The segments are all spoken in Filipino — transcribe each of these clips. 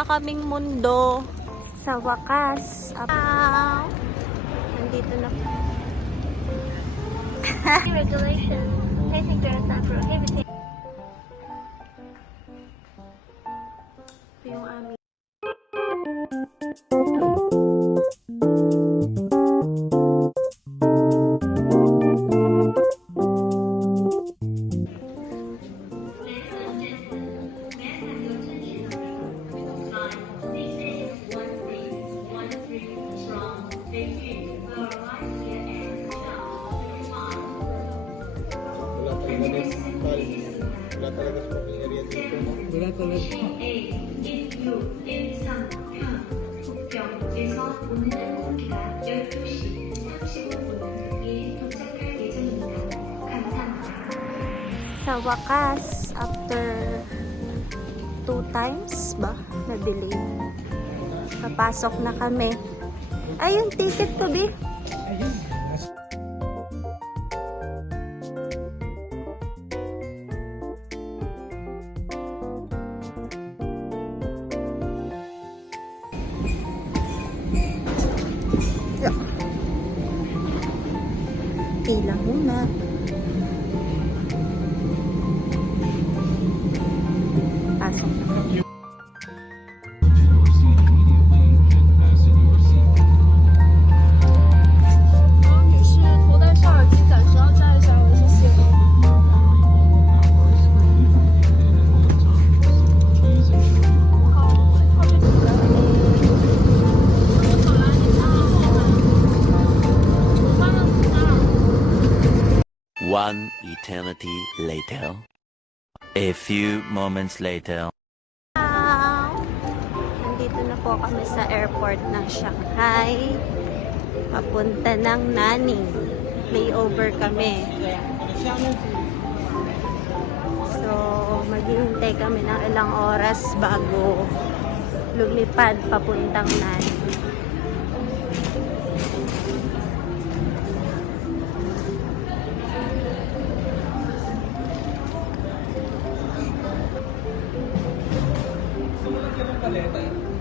na kaming mundo. Sa wakas. Nandito na. Regulation. Passengers are prohibited. Ito yung aming wala talaga smoking area dito, no? Wala talaga. sa wakas, after 2 times ba na delay, papasok na kami. Ay, yung ticket ko, Bi. Ayun. Ilang muna. Pasok na kami. 女士，头戴式耳机暂时要摘一下了，谢谢。One eternity later. A few moments later. Nandito na po kami sa airport ng Shanghai. Papunta ng Nanning. Layover kami. So, maghihintay kami ng ilang oras bago lumipad papuntang Nanning.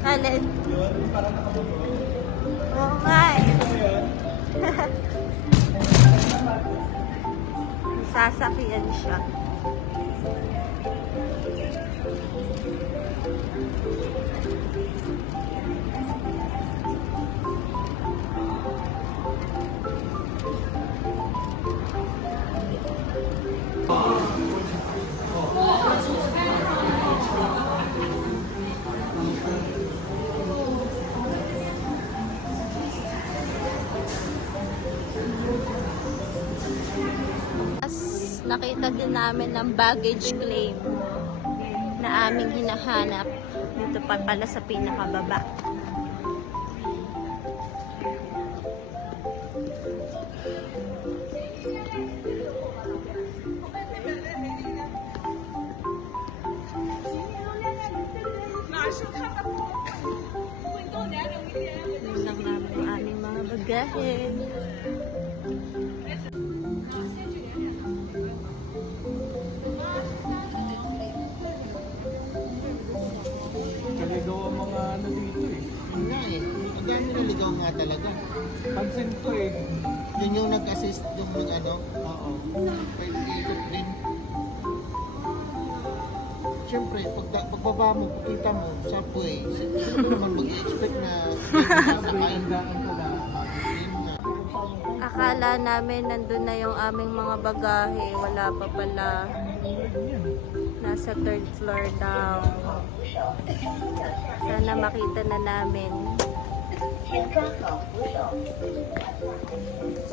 Alin? Oo nga eh. Sasakyan siya. Nakita din namin ng baggage claim na aming hinahanap dito pa pala sa pinakababa. Yun lang namin ang aming mga bagahe. Naligaw ang mga ano dito eh. Yun nga eh. Ang dami naligaw nga talaga. Pansin ko eh. Yun yung nag-assist yung ano. Oo. Pwede ikot din. Siyempre, pagbaba mo, pakita mo, subway. Sino naman mag-expect na sasakay? Handaan pala. Yun nga. Akala namin nandun na yung aming mga bagahe. Wala pa pala. Nasa 3rd floor daw. Sana makita na namin.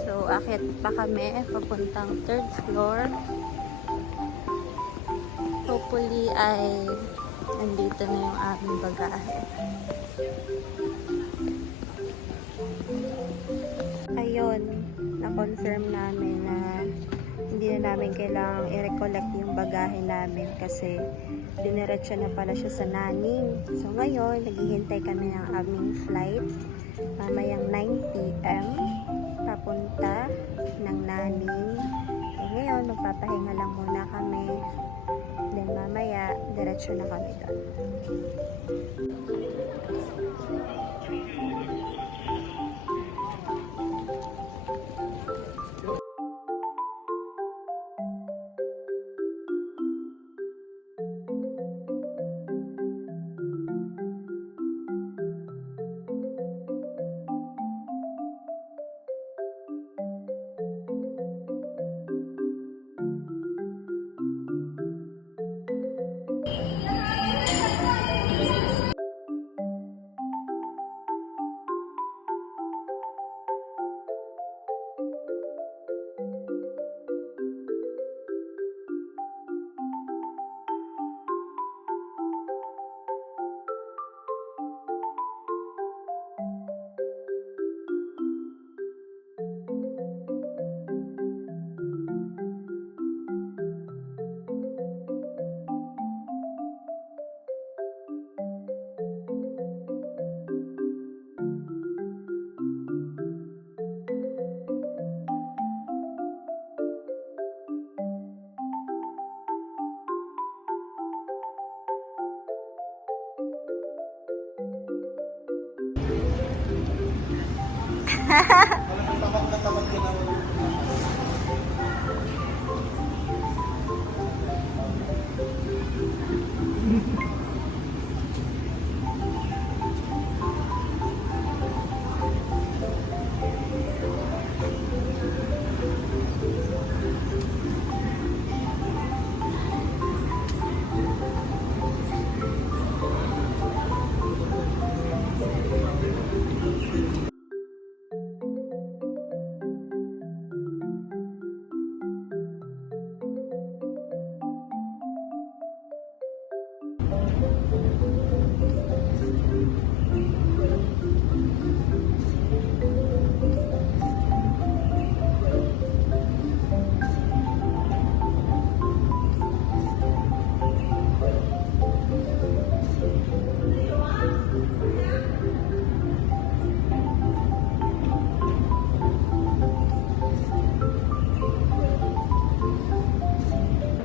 So, akit pa kami papuntang 3rd floor. Hopefully ay nandito na yung aming bagahe. Ayun, na-confirm namin na hindi na namin kailangang i-recollect yung bagahe namin kasi diniretso na pala siya sa Nanning. So ngayon, naghihintay kami ng aming flight mamayang 9 PM papunta ng Nanning. Eh ngayon, magpapahinga lang muna kami. Then mamaya, diretso na kami doon.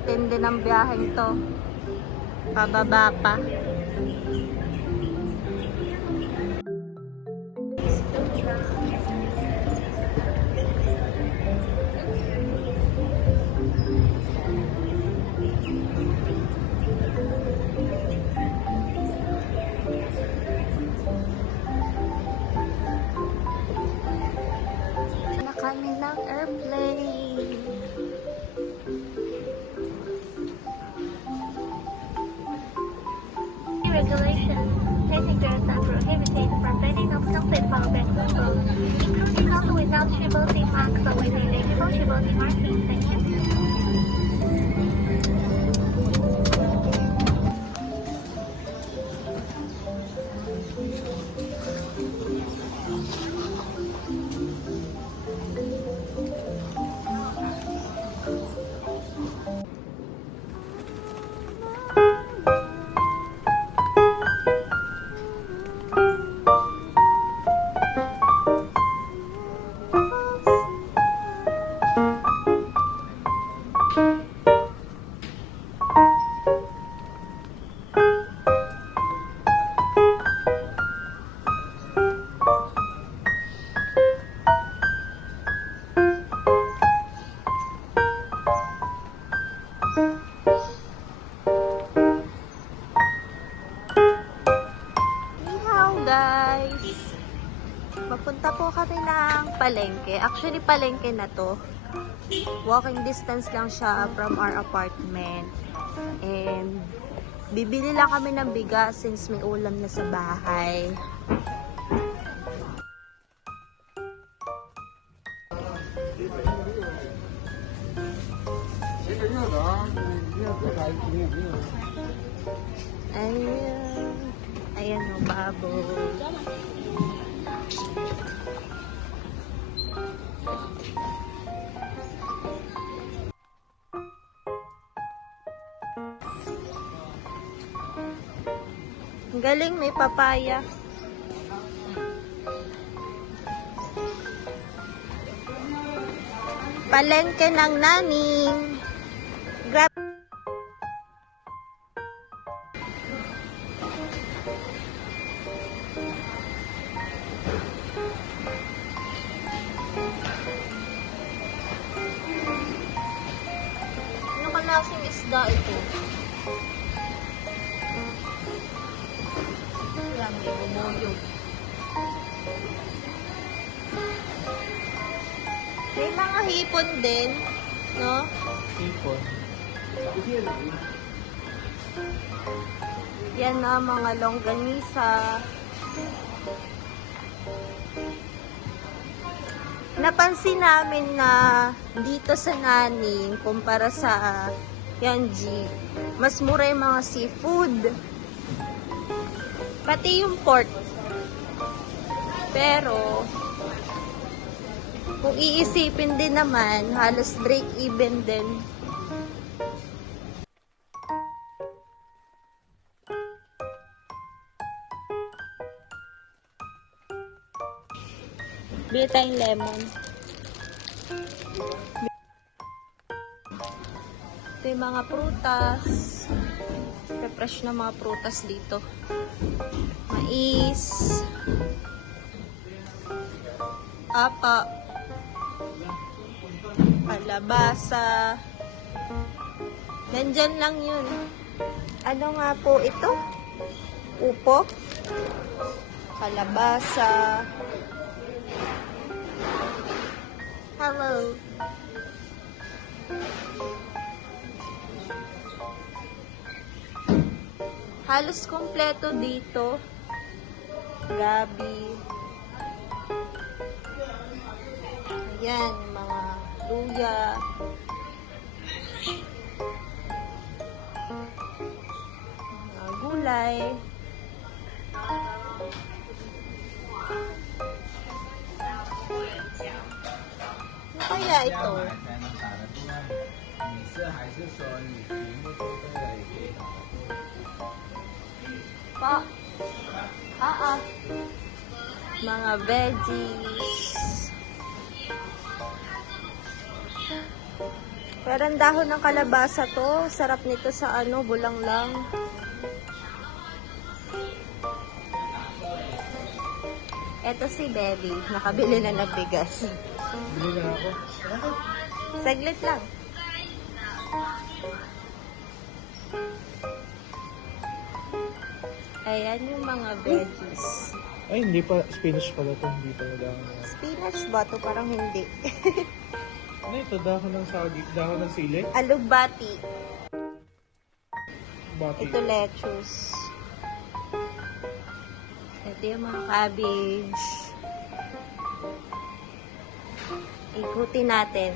Tindi ng biyaheng to. Pababa pa. Na kami ng airplane. Regulations. Passengers are prohibited from bending up complete powerback control, including also without triple seat marks or with illegible triple seat marking. Thank you. Guys, mapunta po kami ng palengke. Actually, palengke na to. Walking distance lang siya from our apartment. And bibili lang kami ng bigas since may ulam na sa bahay. Ayan. Ayan o, baboy. Ang galing, may papaya. Palengke ng naning. Grab. Ano klaseng isda ito? Yan, may bumuyog. May mga hipon din, no? Hipon. Yan na, mga longganisa. Napansin namin na dito sa Naning, kumpara sa Yanji, mas mura yung mga seafood. Pati yung pork. Pero, kung iisipin din naman, halos break even din. Bili tayong lemon. Ito yung mga prutas. Refresh na mga prutas dito. Mais. Apa. Kalabasa. Nandyan lang yun. Ano nga po ito? Upo. Kalabasa. Hello. Halos kompleto dito. Gabi. Ayan, mga luya. Mga gulay. Ano kaya ito? 你是还是说你题目做对了也可以打？ Pa. Mga veggies. Parang dahon ng kalabasa to. Sarap nito sa ano, bulang lang. Eto si Baby. Nakabili na ng bigas. Bili na ako. Saglit lang. Ayan yung mga veggies. Ay, hindi pa. Spinach pala ito. Hindi pa dahon na. Spinach ba to? Parang hindi. Ano ito? Dahon ng sagi? Dahon ng sili? Alugbati. Bati. Ito lettuce. Ito yung mga cabbage. Ikutin natin.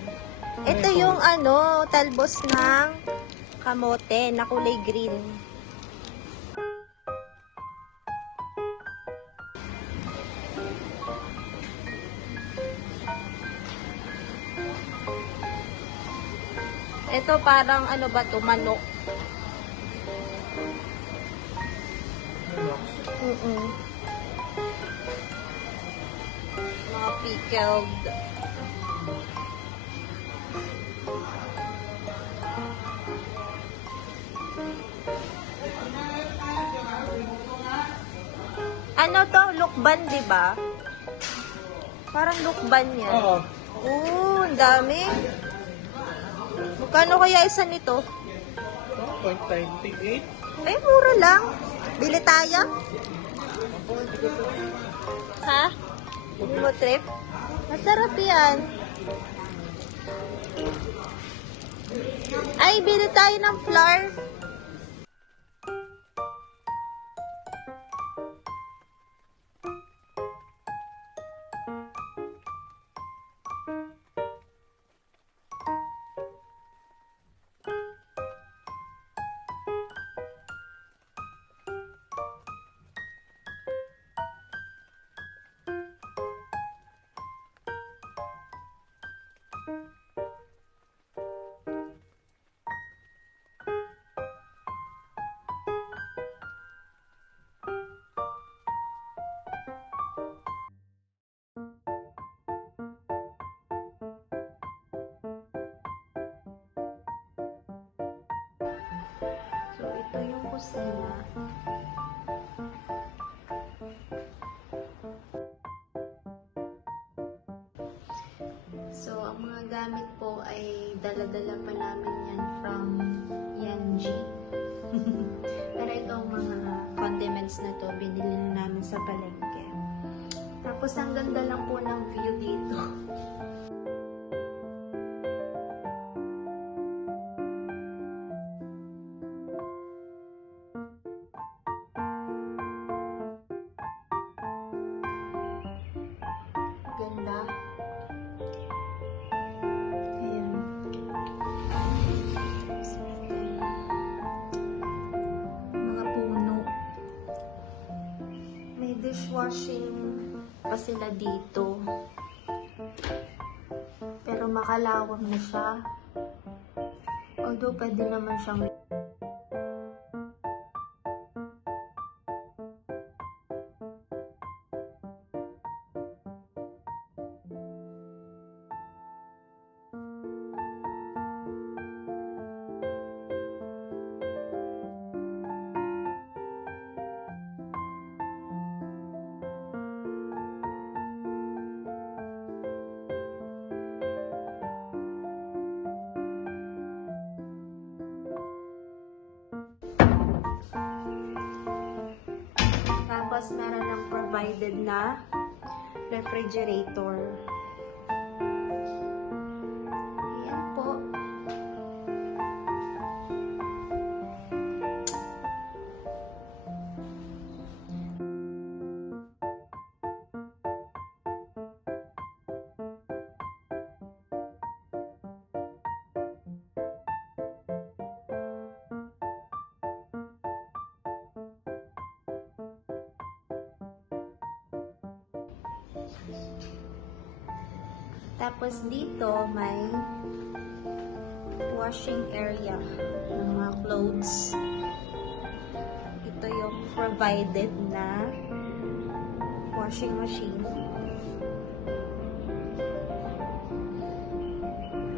Ito yung ano, talbos ng kamote na kulay green. Ito parang ano ba to, manok. Mga pickled. Ano to? Lukban, di ba? Parang lukban yan. Oo. Ang dami. Magkano kaya isa nito? 0.98. Eh, mura lang. Bili tayo? Ha? Hindi mo trip? Masarap yan. Ay, bili tayo ng flour. So, ito yung kusina. So, ang mga gamit po ay dala-dala pa namin yan from Yanji. Pero itong mga condiments na to, binili na namin sa palengke. Tapos, ang ganda lang po ng view dito. Ganda. Ayan. Mga puno. May dishwashing pa sila dito. Pero makalawang na siya. Although pwede naman siyang Tapos, meron ng provided na refrigerator. Ayan po. Tapos dito may washing area ng mga clothes. Ito yung provided na washing machine.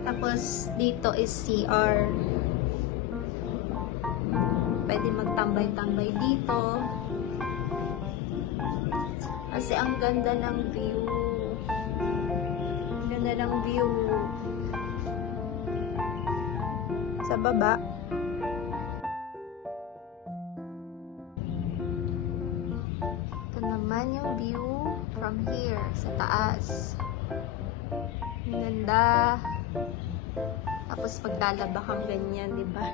Tapos dito is CR. Pwede magtambay-tambay dito. Kasi ang ganda ng view. Ganda ng view sa baba. Ito naman yung view from here sa taas. Ang ganda. Tapos paglalaba kang ganyan, di ba?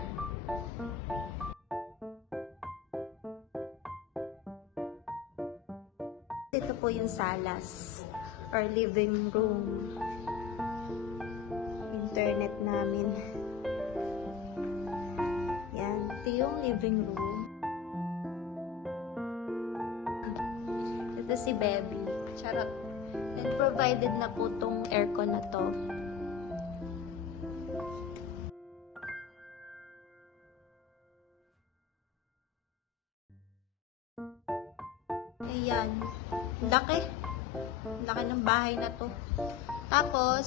Ito po yung salas or living room. Internet namin. Yan. Ito yung living room. Ito si Baby. Charot. And provided na po tong aircon na to. Ayan. Laki. Laki ng bahay na to. Tapos,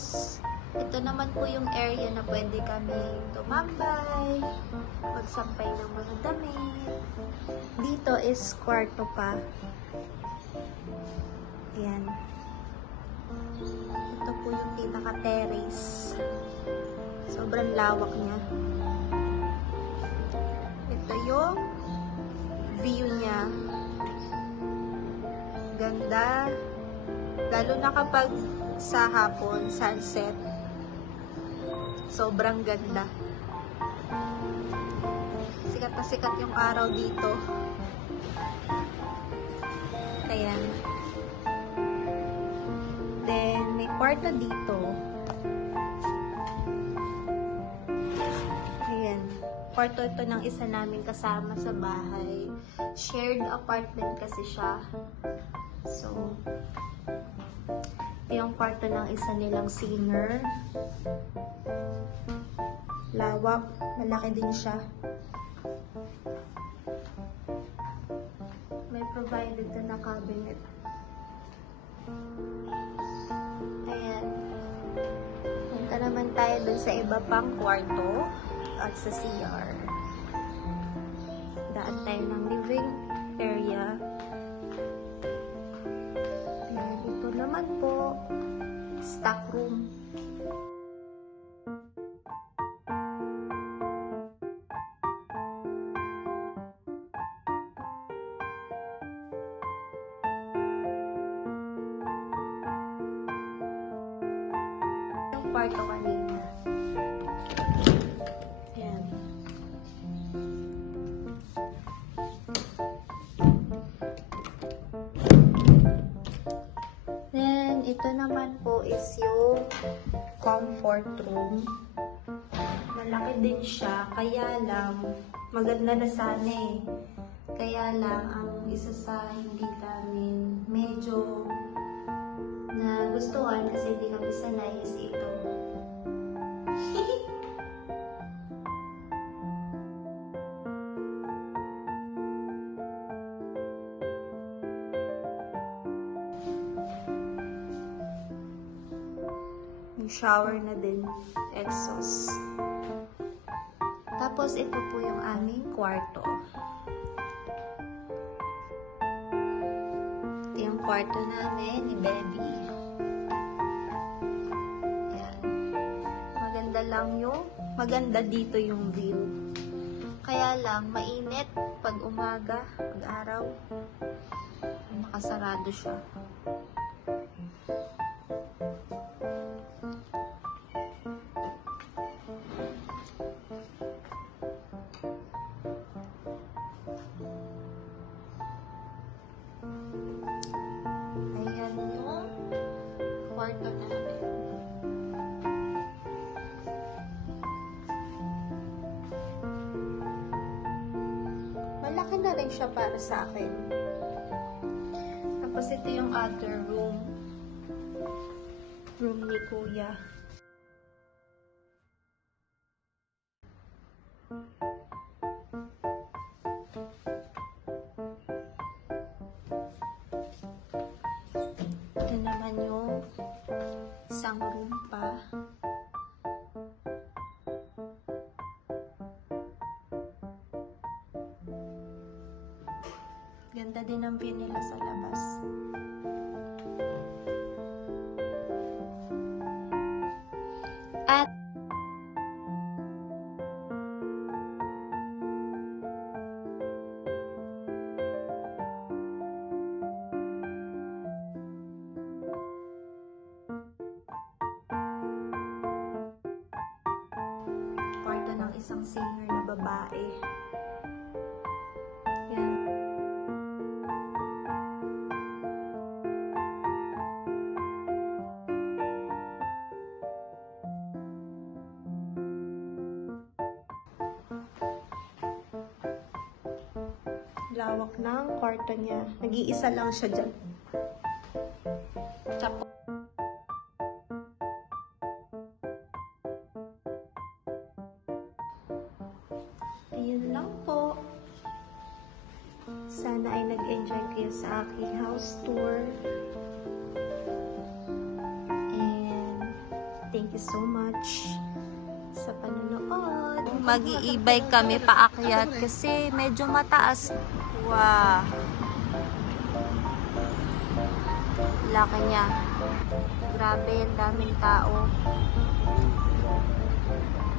ito naman po yung area na pwede kami tumambay, magsampay ng mga damit. Dito is kwarto pa. Ayan. Ito po yung pinaka-terrace. Sobrang lawak niya. Ito yung view niya. Ganda. Lalo na kapag sa hapon, sunset. Sobrang ganda. Sikat na sikat yung araw dito. Ayan. Then, may kwarto dito. Ayan. Kwarto ito ng isa namin kasama sa bahay. Shared apartment kasi siya. So, ito yung kwarto ng isa nilang singer. Lawak. Malaki din siya. May provided na cabinet. Ayan. Punta naman tayo dun sa iba pang kwarto at sa CR. Daan tayo ng living area. Ayan. Ito naman po, stock room. Kwarto kanina. Ayan. Then, ito naman po is yung comfort room. Malaki din siya, kaya lang, maganda na sana eh. Kaya lang, ang isa sa hindi namin medyo nagustuhan kasi hindi kami sanay is ito. May shower na din, exhaust. Tapos ito po yung aming kwarto. Ito yung kwarto namin ni Baby. Ayan. Maganda dito yung view. Kaya lang, mainit pag umaga, pag araw. nakasarado siya. Ayan yung kwarto namin. Malaki na rin siya para sa akin. Tapos ito yung other room. Room ni Kuya. Ito naman yung isang room pa. Ganda din ang view nila sa labas. At kwarto ng isang singer na babae. Yan. Lawak ng kwarto niya. Nag-iisa lang siya dyan. Tapos, ayun lang po. Sana ay nag-enjoy kayo sa aking house tour. And thank you so much sa panonood. Mag-i-e-bike kami paakyat kasi medyo mataas. Wow! Laki niya. Grabe, ang daming tao.